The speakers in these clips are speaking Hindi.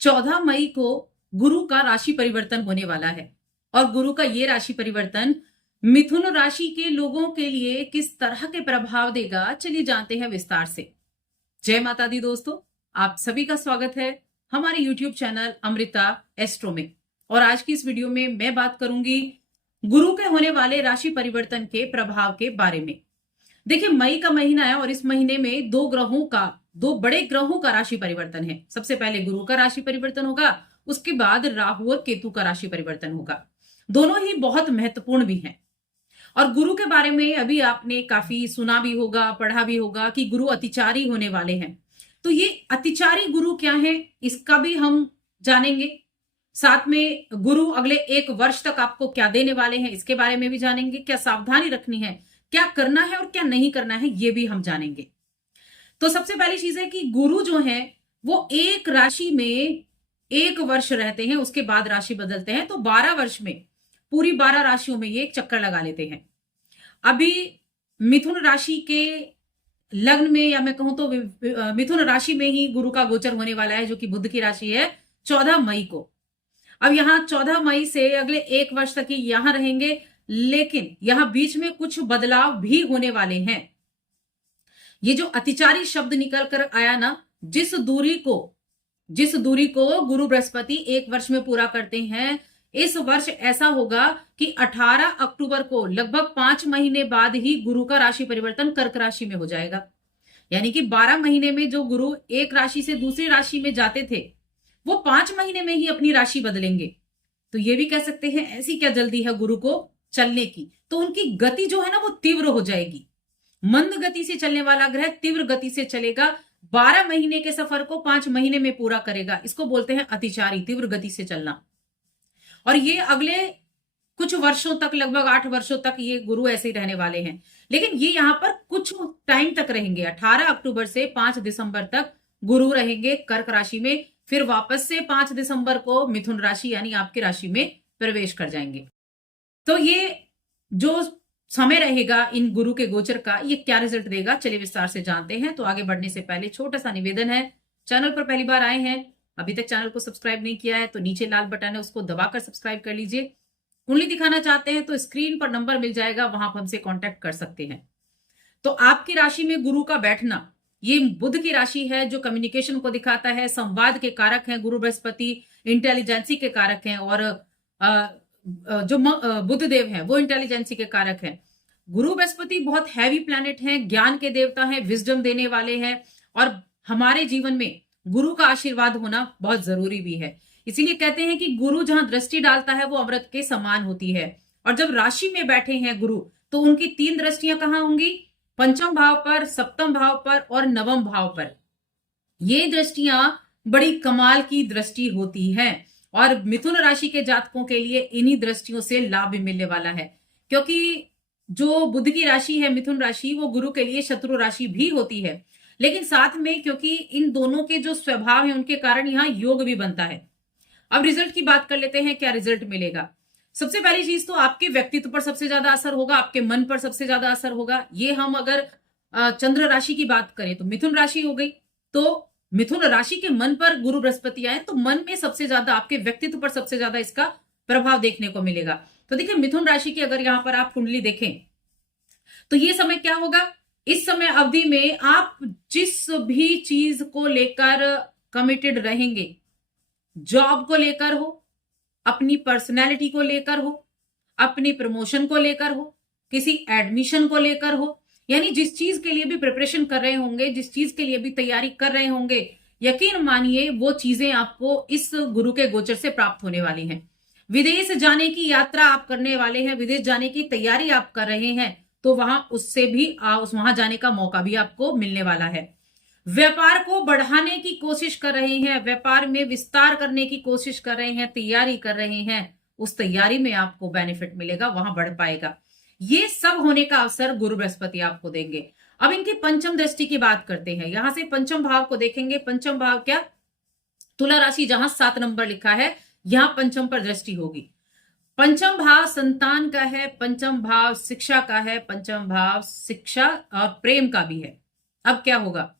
14 मई को गुरु का राशि परिवर्तन होने वाला है और गुरु का ये राशि परिवर्तन मिथुन राशि के लोगों के लिए किस तरह के प्रभाव देगा, चलिए जानते हैं विस्तार से। जय माता दी दोस्तों, आप सभी का स्वागत है हमारे YouTube चैनल अमृता एस्ट्रो में। और आज की इस वीडियो में मैं बात करूंगी गुरु के होने वाले राशि परिवर्तन के प्रभाव के बारे में। देखिए, मई का महीना है और इस महीने में दो बड़े ग्रहों का राशि परिवर्तन है। सबसे पहले गुरु का राशि परिवर्तन होगा, उसके बाद राहु और केतु का राशि परिवर्तन होगा। दोनों ही बहुत महत्वपूर्ण भी हैं। और गुरु के बारे में अभी आपने काफी सुना भी होगा, पढ़ा भी होगा कि गुरु अतिचारी होने वाले हैं। तो ये अतिचारी गुरु क्या है, इसका भी हम जानेंगे। साथ में गुरु अगले 1 वर्ष तक आपको क्या देने वाले हैं, इसके बारे में भी जानेंगे। क्या सावधानी रखनी है, क्या करना है और क्या नहीं करना है, ये भी हम जानेंगे। तो सबसे पहली चीज है कि गुरु जो है वो एक राशि में 1 वर्ष रहते हैं, उसके बाद राशि बदलते हैं। तो 12 वर्ष में पूरी 12 राशियों में ये एक चक्कर लगा लेते हैं। अभी मिथुन राशि के लग्न में, या मैं कहूं तो मिथुन राशि में ही गुरु का गोचर होने वाला है, जो कि बुध की राशि है, 14 मई को। अब यहां 14 मई से अगले 1 वर्ष तक ही यहां रहेंगे, लेकिन यहां बीच में कुछ बदलाव भी होने वाले हैं। ये जो अतिचारी शब्द निकल कर आया ना, जिस दूरी को गुरु बृहस्पति 1 वर्ष में पूरा करते हैं, इस वर्ष ऐसा होगा कि 18 अक्टूबर को लगभग 5 महीने बाद ही गुरु का राशि परिवर्तन कर्क राशि में हो जाएगा। यानी कि 12 महीने में जो गुरु एक राशि से दूसरी राशि में जाते थे, वो 5 महीने में ही अपनी राशि बदलेंगे। तो ये भी कह सकते हैं, ऐसी क्या जल्दी है गुरु को चलने की। तो उनकी गति जो है ना, वो तीव्र हो जाएगी। मंद गति से चलने वाला ग्रह तीव्र गति से चलेगा, 12 महीने के सफर को 5 महीने में पूरा करेगा। इसको बोलते हैं अतिचारी, तीव्र गति से चलना। और ये अगले कुछ वर्षों तक, लगभग 8 वर्षों तक ये गुरु ऐसे ही रहने वाले हैं। लेकिन ये यहां पर कुछ टाइम तक रहेंगे। 18 अक्टूबर से 5 दिसंबर तक गुरु रहेंगे कर्क राशि में, फिर वापस से 5 दिसंबर को मिथुन राशि यानी आपकी राशि में प्रवेश कर जाएंगे। तो ये जो समय रहेगा इन गुरु के गोचर का, ये क्या रिजल्ट देगा, चलिए विस्तार से जानते हैं। तो आगे बढ़ने से पहले छोटा सा निवेदन है, चैनल पर पहली बार आए हैं, अभी तक चैनल को सब्सक्राइब नहीं किया है, तो नीचे लाल बटन है, उसको दबाकर सब्सक्राइब कर लीजिए। कुंडली दिखाना चाहते हैं तो स्क्रीन पर नंबर मिल जाएगा, वहां पर हमसे कांटेक्ट कर सकते हैं। तो आपकी राशि में गुरु का बैठना, ये बुध की राशि है जो कम्युनिकेशन को दिखाता है, संवाद के कारक हैं गुरु बृहस्पति, इंटेलिजेंसी के कारक हैं, और जो बुध देव हैं वो इंटेलिजेंसी के कारक हैं। गुरु बृहस्पति बहुत हैवी प्लैनेट हैं, ज्ञान के देवता हैं, विजडम देने वाले हैं, और हमारे जीवन में गुरु का आशीर्वाद होना बहुत जरूरी भी है। इसीलिए कहते हैं कि गुरु जहां दृष्टि डालता है वो अमृत के समान होती है। और जब राशि में बैठे हैं गुरु, तो उनकी 3 दृष्टियां कहां होंगी, पंचम भाव पर, सप्तम भाव पर और नवम भाव पर। ये दृष्टियां बड़ी कमाल की दृष्टि होती है, और मिथुन राशि के जातकों के लिए इन्हीं दृष्टियों से लाभ भी मिलने वाला है। क्योंकि जो बुध की राशि है मिथुन राशि, वो गुरु के लिए शत्रु राशि भी होती है, लेकिन साथ में क्योंकि इन दोनों के जो स्वभाव है उनके कारण यहां योग भी बनता है। अब रिजल्ट की बात कर लेते हैं, क्या रिजल्ट मिलेगा। सबसे पहली चीज तो आपके व्यक्तित्व पर सबसे ज्यादा असर होगा, आपके मन पर सबसे ज्यादा असर होगा। ये हम अगर चंद्र राशि की बात करें तो मिथुन राशि हो गई, तो मिथुन राशि के मन पर गुरु बृहस्पति आए तो मन में सबसे ज्यादा, आपके व्यक्तित्व पर सबसे ज्यादा इसका प्रभाव देखने को मिलेगा। तो देखिए, मिथुन राशि की अगर यहां पर आप कुंडली देखें तो ये समय क्या होगा, इस समय अवधि में आप जिस भी चीज को लेकर कमिटेड रहेंगे, जॉब को लेकर हो, अपनी पर्सनैलिटी को लेकर हो, अपनी प्रमोशन को लेकर हो, किसी एडमिशन को लेकर हो, यानी जिस चीज के लिए भी प्रिपरेशन कर रहे होंगे, जिस चीज के लिए भी तैयारी कर रहे होंगे, यकीन मानिए वो चीजें आपको इस गुरु के गोचर से प्राप्त होने वाली हैं। विदेश जाने की यात्रा आप करने वाले हैं, विदेश जाने की तैयारी आप कर रहे हैं, तो वहां उससे भी वहां जाने का मौका भी आपको मिलने वाला है। व्यापार को बढ़ाने की कोशिश कर रहे हैं, व्यापार में विस्तार करने की कोशिश कर रहे हैं, तैयारी कर रहे हैं, उस तैयारी में आपको बेनिफिट मिलेगा, वहां बढ़ पाएगा। ये सब होने का अवसर गुरु बृहस्पति आपको देंगे। अब इनकी पंचम दृष्टि की बात करते हैं, यहां से पंचम भाव को देखेंगे। पंचम भाव क्या, तुला राशि जहां 7 नंबर लिखा है, यहां पंचम पर दृष्टि होगी। पंचम भाव संतान का है, पंचम भाव शिक्षा का है, पंचम भाव शिक्षा और प्रेम का भी है। अब क्या होगा,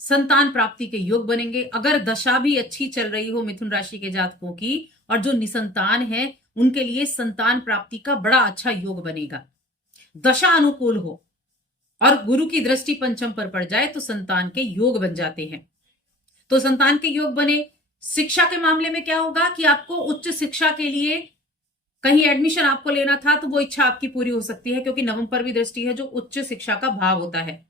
संतान प्राप्ति के योग बनेंगे। अगर दशा भी अच्छी चल रही हो मिथुन राशि के जातकों की और जो निसंतान है उनके लिए संतान प्राप्ति का बड़ा अच्छा योग बनेगा। दशा अनुकूल हो और गुरु की दृष्टि पंचम पर पड़ जाए तो संतान के योग बन जाते हैं। तो संतान के योग बने। शिक्षा के मामले में क्या होगा कि आपको उच्च शिक्षा के लिए कहीं एडमिशन आपको लेना था तो वो इच्छा आपकी पूरी हो सकती है, क्योंकि नवम पर भी दृष्टि है जो उच्च शिक्षा का भाव होता है।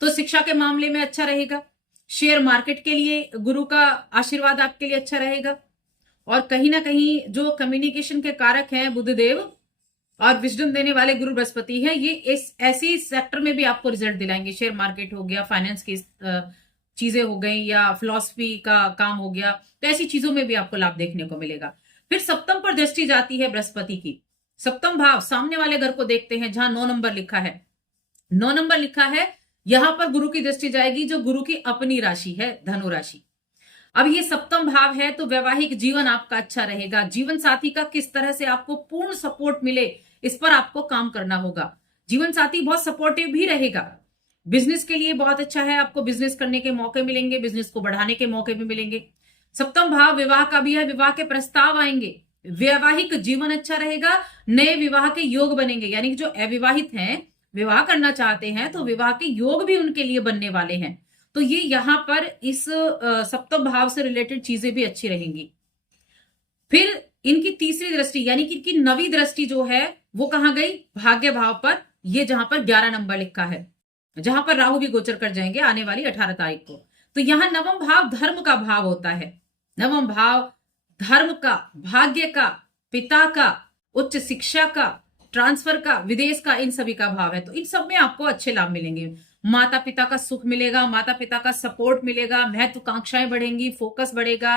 तो शिक्षा के मामले में अच्छा रहेगा। शेयर मार्केट के लिए गुरु का आशीर्वाद आपके लिए अच्छा रहेगा। और कहीं ना कहीं जो कम्युनिकेशन के कारक हैं बुधदेव और विजडम देने वाले गुरु बृहस्पति है, ये इस ऐसी सेक्टर में भी आपको रिजल्ट दिलाएंगे। शेयर मार्केट हो गया, फाइनेंस की चीजें हो गई, या फिलॉसफी का काम हो गया, तो ऐसी चीजों में भी आपको लाभ देखने को मिलेगा। फिर सप्तम पर दृष्टि जाती है बृहस्पति की। सप्तम भाव सामने वाले घर को देखते हैं जहां 9 नंबर लिखा है। 9 नंबर लिखा है, यहां पर गुरु की दृष्टि जाएगी जो गुरु की अपनी राशि है, धनु राशि। अब ये सप्तम भाव है तो वैवाहिक जीवन आपका अच्छा रहेगा। जीवन साथी का किस तरह से आपको पूर्ण सपोर्ट मिले इस पर आपको काम करना होगा। जीवन साथी बहुत सपोर्टिव भी रहेगा। बिजनेस के लिए बहुत अच्छा है, आपको बिजनेस करने के मौके मिलेंगे, बिजनेस को बढ़ाने के मौके भी मिलेंगे। सप्तम भाव विवाह का भी है, विवाह के प्रस्ताव आएंगे। वैवाहिक जीवन अच्छा रहेगा, नए विवाह के योग बनेंगे। यानी कि जो अविवाहित हैं, विवाह करना चाहते हैं तो विवाह के योग भी उनके लिए बनने वाले हैं। तो ये यहां पर इस सप्तम भाव से रिलेटेड चीजें भी अच्छी रहेंगी। फिर इनकी तीसरी दृष्टि यानी कि इनकी नवी दृष्टि जो है वो कहां गई, भाग्य भाव पर। ये जहां पर 11 नंबर लिखा है, जहां पर राहु भी गोचर कर जाएंगे आने वाली 18 तारीख को। तो यहां नवम भाव धर्म का भाव होता है। नवम भाव धर्म का, भाग्य का, पिता का, उच्च शिक्षा का, ट्रांसफर का, विदेश का, इन सभी का भाव है। तो इन सब में आपको अच्छे लाभ मिलेंगे। माता पिता का सुख मिलेगा, माता पिता का सपोर्ट मिलेगा, महत्वाकांक्षाएं बढ़ेंगी, फोकस बढ़ेगा।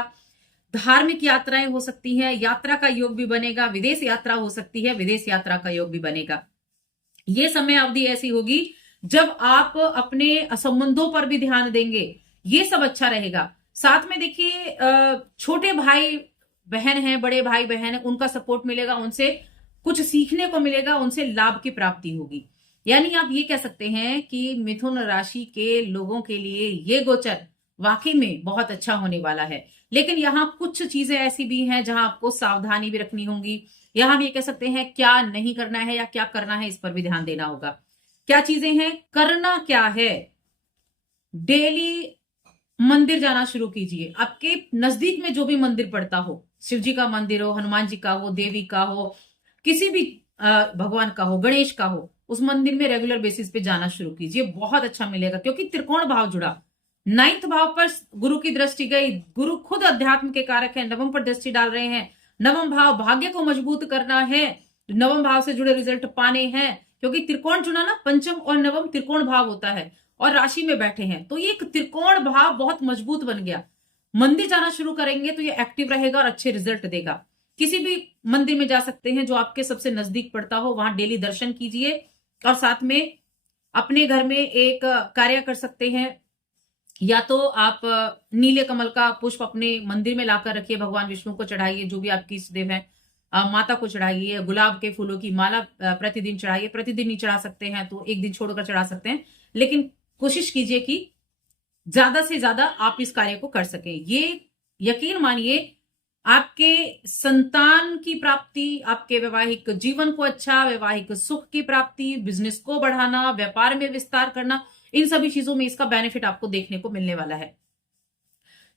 धार्मिक यात्राएं हो सकती हैं, यात्रा का योग भी बनेगा। विदेश यात्रा हो सकती है, विदेश यात्रा का योग भी बनेगा। ये समय अवधि ऐसी होगी जब आप अपने संबंधों पर भी ध्यान देंगे। ये सब अच्छा रहेगा। साथ में देखिए छोटे भाई बहन हैं, बड़े भाई बहन है, उनका सपोर्ट मिलेगा, उनसे कुछ सीखने को मिलेगा, उनसे लाभ की प्राप्ति होगी। यानी आप ये कह सकते हैं कि मिथुन राशि के लोगों के लिए ये गोचर वाकई में बहुत अच्छा होने वाला है। लेकिन यहाँ कुछ चीजें ऐसी भी हैं जहां आपको सावधानी भी रखनी होगी। यहां हम ये कह सकते हैं क्या नहीं करना है या क्या करना है, इस पर भी ध्यान देना होगा। क्या चीजें हैं, करना क्या है, डेली मंदिर जाना शुरू कीजिए। आपके नजदीक में जो भी मंदिर पड़ता हो, शिव जी का मंदिर हो, हनुमान जी का हो, देवी का हो, किसी भी भगवान का हो, गणेश का हो, उस मंदिर में रेगुलर बेसिस पे जाना शुरू कीजिए, बहुत अच्छा मिलेगा। क्योंकि त्रिकोण भाव जुड़ा, 9th भाव पर गुरु की दृष्टि गई। गुरु खुद अध्यात्म के कारक है, नवम पर दृष्टि डाल रहे हैं। नवम भाव भाग्य को मजबूत करना है, नवम भाव से जुड़े रिजल्ट पाने हैं। क्योंकि त्रिकोण चुना ना, पंचम और नवम त्रिकोण भाव होता है और राशि में बैठे हैं, तो ये एक त्रिकोण भाव बहुत मजबूत बन गया। मंदिर जाना शुरू करेंगे तो ये एक्टिव रहेगा और अच्छे रिजल्ट देगा। किसी भी मंदिर में जा सकते हैं जो आपके सबसे नजदीक पड़ता हो, वहां डेली दर्शन कीजिए। और साथ में अपने घर में एक कार्य कर सकते हैं, या तो आप नीले कमल का पुष्प अपने मंदिर में लाकर रखिए, भगवान विष्णु को चढ़ाइए, जो भी आपकी इष्ट देव है, माता को चढ़ाइए। गुलाब के फूलों की माला प्रतिदिन चढ़ाइए। प्रतिदिन नहीं चढ़ा सकते हैं तो एक दिन छोड़कर चढ़ा सकते हैं, लेकिन कोशिश कीजिए कि ज्यादा से ज्यादा आप इस कार्य को कर सकें। ये यकीन मानिए आपके संतान की प्राप्ति, आपके वैवाहिक जीवन को अच्छा, वैवाहिक सुख की प्राप्ति, बिजनेस को बढ़ाना, व्यापार में विस्तार करना, इन सभी चीजों में इसका बेनिफिट आपको देखने को मिलने वाला है।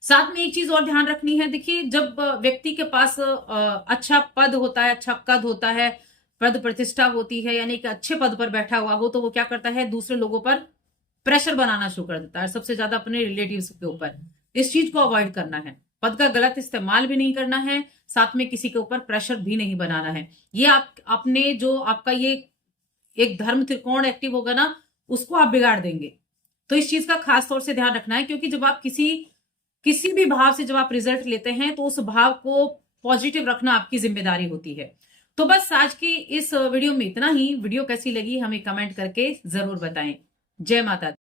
साथ में एक चीज और ध्यान रखनी है, देखिए जब व्यक्ति के पास अच्छा पद होता है, अच्छा कद होता है, पद प्रतिष्ठा होती है, यानी कि अच्छे पद पर बैठा हुआ हो, तो वो क्या करता है, दूसरे लोगों पर प्रेशर बनाना शुरू कर देता है, सबसे ज्यादा अपने रिलेटिव्स के ऊपर। इस चीज को अवॉइड करना है। पद का गलत इस्तेमाल भी नहीं करना है, साथ में किसी के ऊपर प्रेशर भी नहीं बनाना है। ये आप अपने जो आपका ये एक धर्म त्रिकोण एक्टिव होगा ना, उसको आप बिगाड़ देंगे। तो इस चीज का खास तौर से ध्यान रखना है, क्योंकि जब आप किसी भी भाव से जब आप रिजल्ट लेते हैं तो उस भाव को पॉजिटिव रखना आपकी जिम्मेदारी होती है। तो बस आज की इस वीडियो में इतना ही। वीडियो कैसी लगी हमें कमेंट करके जरूर बताएं। जय माता दी।